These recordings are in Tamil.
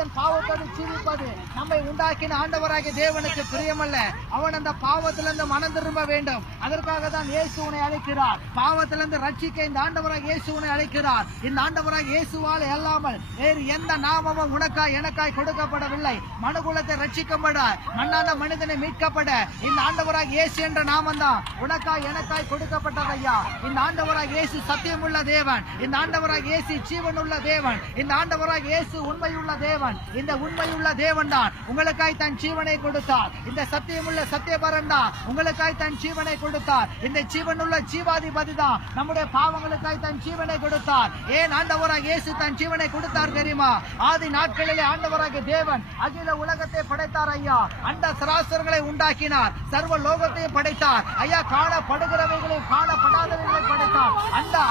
மனிதன் பாவத்தோடு ஜீவிப்பது நம்மை உண்டாக்கின ஆண்டவராகிய தேவனுக்கு பிரியமல்ல. அவன் அந்த பாவத்திலிருந்து மனம் திரும்ப வேண்டும். அதற்காக தான் இயேசு உன்னை அழைக்கிறார். பாவத்திலிருந்து ரட்சிக்க இந்த ஆண்டவராக இயேசு உன்னை அழைக்கிறார். இந்த ஆண்டவராக இயேசுவால் அல்லாமல் வேறு எந்த நாமமும் உனக்காய் எனக்காய் கொடுக்கப்படவில்லை. மனுகுலத்தை ரட்சிக்கப்பட, மண்ணான மனிதனை மீட்கப்பட இந்த ஆண்டவராக இயேசு என்ற நாமம் தான் உனக்காய் எனக்காய் கொடுக்கப்பட்டது ஐயா. இந்த ஆண்டவராக இயேசு சத்தியமுள்ள தேவன். இந்த ஆண்டவராக இயேசு ஜீவனுள்ள தேவன். இந்த ஆண்டவராக இயேசு உண்மையுள்ள தேவன். இந்த உண்மையுள்ள தேவன் தான் உங்களுக்காய் தன் ஜீவனை கொடுத்தார். இந்த சத்தியமுள்ள சத்தியபரன் தான் உங்களுக்காய் தன் ஜீவனை கொடுத்தார். இந்த ஜீவனுள்ள ஜீவாதிபதி தான் நம்முடைய பாவங்களுக்காய் தன் ஜீவனை கொடுத்தார். ஏன் ஆண்டவராக இயேசு தன் ஜீவனை கொடுத்தார் தெரியுமா? ஆதி நாட்களிலே ஆண்டவராக தேவன் அகில உலகத்தை படைத்தார் ஐயா. அந்த சராசரங்களை உண்டாக்கினார். சர்வ லோகத்தையும் படைத்தார் ஐயா. காணப்படுகிறவைகளையும் காணப்படாதவைகளை படைத்தார்.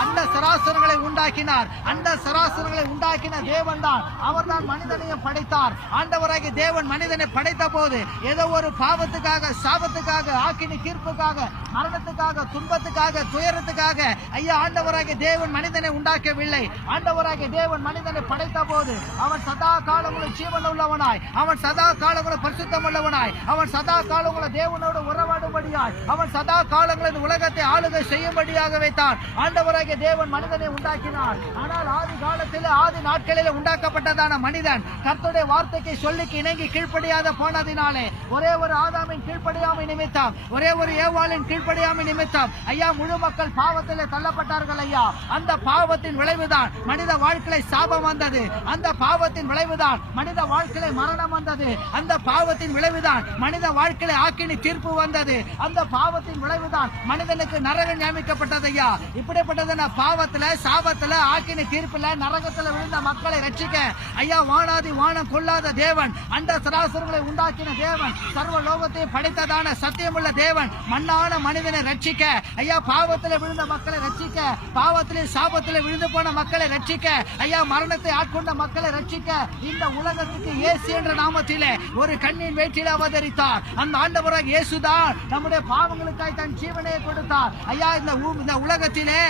அந்த சராசரங்களை உண்டாக்கினார். அந்த சராசரங்களை உண்டாக்கின தேவன் தான் அவர் தான் மனிதனையும் படைத்தார். ஆண்டவராகிய தேவன் மனிதனை படைத்த போது ஏதோ ஒரு பாவத்துக்காக, சாபத்துக்காக, ஆக்கினி தீர்ப்புக்காக, மரணத்துக்காக, துன்பத்துக்காக, துயரத்துக்காக ஐயா ஆண்டவராகிய தேவன் மனிதனை உண்டாக்கவில்லை. ஆண்டவராகிய தேவன் மனிதனை படைத்த போது அவன் சதா காலங்களும் ஜீவன் உள்ளவனாய், அவன் சதா காலங்களும் பரிசுத்தம் உள்ளவனாய், அவன் சதா காலங்களும் தேவனோடு உறவாடும்படியாய், அவன் சதா காலங்களில் உலகத்தை ஆளுகை செய்யும்படியாக வைத்தான். ஆண்டவராகிய தேவன் மனிதனை உண்டாக்கினார். ஆனால் ஆதி காலத்தில், ஆதி நாட்களில் உண்டாக்கப்பட்டதான மனிதன் கர்த்தருடைய வார்த்தைக்கு சொல்லிக்கு இணங்கி கீழ்ப்படியாத போனதினாலே, ஒரே ஒரு ஆதாமின் கீழ்ப்படியாமை நிமித்தம், ஒரே ஒரு ஏவாளின் கீழ்ப்படியாமை நிமித்தம் ஐயா முழு மக்கள் பாவத்திலே தள்ளப்பட்டார்கள் ஐயா. அந்த பாவத்தின் விளைவுதான் மனித வாழ்க்கையில சாபம் வந்தது. அந்த பாவத்தின் விளைவுதான் மனித வாழ்க்கையில மரணம் வந்தது. அந்த பாவத்தின் விளைவுதான் மனித வாழ்க்கையில ஆக்கினி தீர்ப்பு வந்தது. அந்த பாவத்தின் விளைவுதான் மனிதனுக்கு நரகம் நியமிக்கப்பட்டது ஐயா. இப்படிப்பட்டதான பாவத்துல, சாபத்துல, ஆக்கினி தீர்ப்புல, நரகத்துல விழுந்த மக்களை ரட்சிக்க ஐயா வானாதி வானம் கொள்ளாத தேவன், அந்த சராசரங்களை உண்டாக்கின தேவன், சர்வ லோகத்தை படைத்ததான சத்தியமுள்ள தேவன் மண்ணான மனிதனை ரட்சிக்க ஐயா, பாவத்தில் விழுந்த மக்களை ரட்சிக்க, பாவத்திலே சாபத்தில் விழுந்து போன மக்களை ரட்சிக்க ஐயா, மரணத்தை ஆட்கொண்ட மக்களை ரட்சிக்க இந்த உலகத்துக்கு இயேசு என்ற நாமத்திலே ஒரு கண்ணின் வேற்றிலே அவதரித்தார். அந்த ஆண்டவராக இயேசுதான் நம்முடைய பாவங்களுக்காய் தன் ஜீவனை கொடுத்தார் ஐயா. இந்த உலகத்திலே